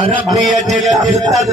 अरबीअ जे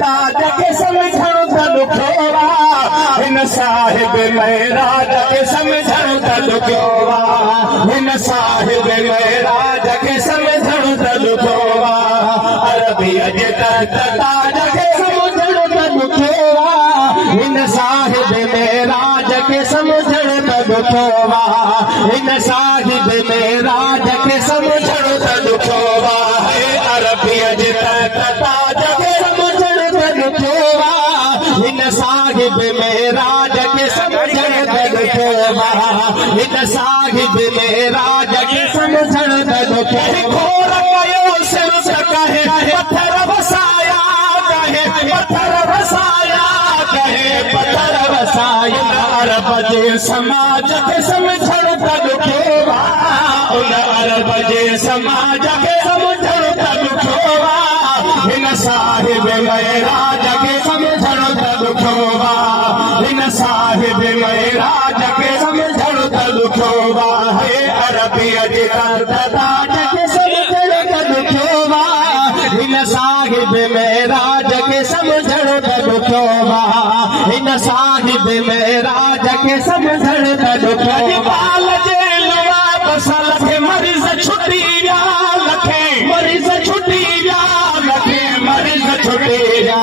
ताज खे समझण त ॾुखियो आहे हिन साहिब महराज खे समझण त ॾुखियो आहे हिन साहिब महराज खे समझण त ॾुखियो आहे अरबीअ जे ताज खे समझण त ॾुखियो आहे हिन साहिब महराज खे समझण त ॾुखियो आहे हिन साहिब महराज खे समझण त ॾुखियो आहे अरबीअ जे ताज खे समझण त ॾुखियो आहे हिन साहिब महराज खे समझण त ॾुखियो आहे हिन साहिब महराज खे समझण त ॾुखियो घोर कयो सिर कहे पत्थर वसाया कहे पत्थर वसाया कहे पत्थर वसाया अरब जे समाज खे समझण त ॾुखियो आहे उन अरब जे समाज खे समझण त ॾुखियो आहे हिन साहिब महराज खे समझण त ॾुखियो आहे हिन साहिब महराज खे समझण त ॾुखियो आहे अरबीअ जे ताज खे समझण त ॾुखियो आहे हिन साहिब महराज खे समझण त ॾुखियो आहे हिन साहिब महराज खे समझण त ॾुखियो आहे बसल खे मरीज़ छुटी विया लखे मरीज़ छुटी विया लखे मरीज़ छुटी विया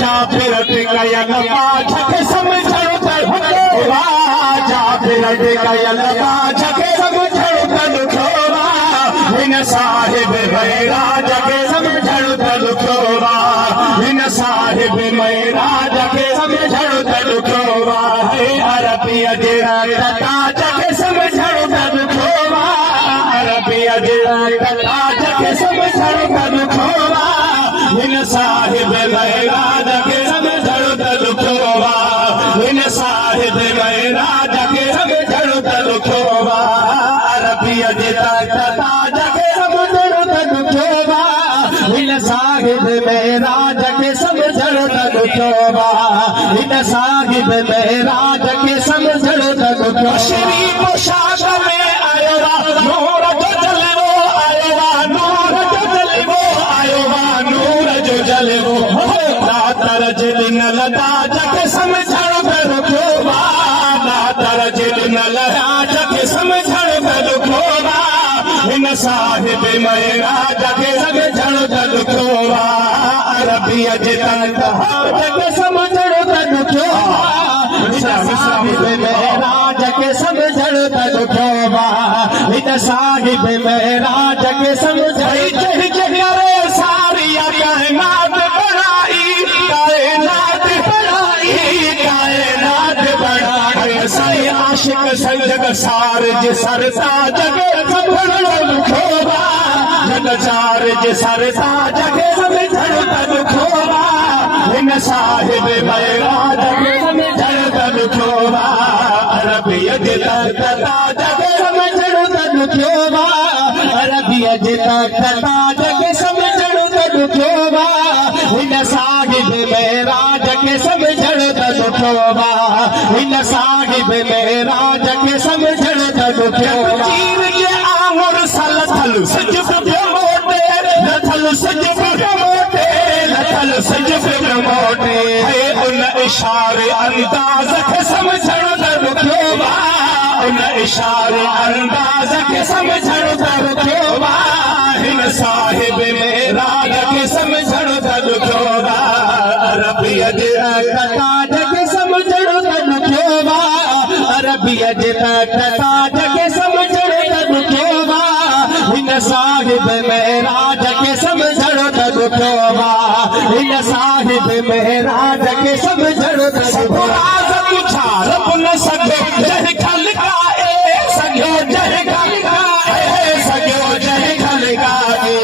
जाफिर कयल बाज खे समझण त ॾुखियो आहे जाफिर कयल बाज खे समझण त ॾुखियो आहे हिन साहिब महराज खे समझण त ॾुखियो आहे हिन साहिब महराज खे समझण त ॾुखियो आहे अरबीअ जे ताज खे समझण त ॾुखियो अरबीअ जे ताज खे समझण त ॾुखियो आहे हिन साहिब महराज खे समझण त ॾुखियो आहे हिन साहिब महराज खे समझण त ॾुखियो आहे अरबीअ जे ताज खे समझण त ॾुखियो आहे हिन साहिब महराज खे समझण त ॾुखियो आहे हिन साहिब महराज खे समझण त ॾुखियो श्री पोशाक में आयो आहे नूर जो जलवो आयो आहे नूर जो जलवो आयो आहे नूर जो जलवो दातर जे ॾिनल ताज खे समझण त ॾुखियो आहे दातर जे ॾिनल ताज खे समझण त ॾुखियो आहे हिन साहिब महराज खे समझण त ॾुखियो आहे अरबीअ जे ताज खे समझण त ॾुखियो आहे हिन साहिब महराज खे समझण त ॾुखियो आहे हिन साहिब महराज खे समझण करे सारी कायनात बणाई कायनात बणाई कायनात बणाई साईं आशिक संजग सार जे सर ताज खे समझण त ॾुखियो आहे जग चार जे सर ताज खे समझण त ॾुखियो आहे हिन साहिब महराज खे समझण त ॾुखियो आहे अरबीअ जे ताज खे समझण त ॾुखियो आहे अरबीअ जे ताज खे समझण त ॾुखियो आहे हिन साहिब महराज खे समझण त ॾुखियो आहे हिन साहिब महराज खे समझण त ॾुखियो आहे आंगुर सल थल सज पियो मोटे लथल सज पियो मोटे लथल सज पियो मोटे उन इशारे अंदाज़ खे समझण त ॾुखियो आहे उन इशारे अंदाज़ खे समझण त ॾुखियो आहे हिन साहिब महराज खे समझण त ॾुखियो आहे अरबीअ जे ताज खे समझण त ॾुखियो आहे अरबीअ जे ताज खे समझण त ॾुखियो आहे हिन साहिब महराज खे समझण त ॾुखियो आहे हिन साहिब महराज खे समझण त ॾुखियो आहे रब न सघे जंहिं खलकाए सघियो जंहिं खलकाए सघियो जंहिं खलकाए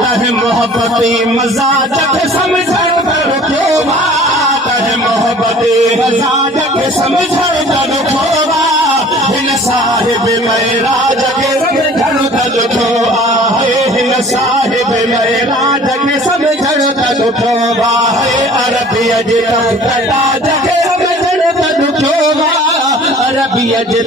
तंहिं मोहबती मज़ाज खे समझण त ॾुखियो आहे तंहिं मोहबती मज़ाज खे समझण त ॾुखियो आहे हिन साहिब महराज खे समझण त ॾुखियो आहे हिन साहिब महराज खे समझण त ॾुखियो आहे अरबीअ जे ताज खे समझण त ॾुखियो आहे अरबीअ जे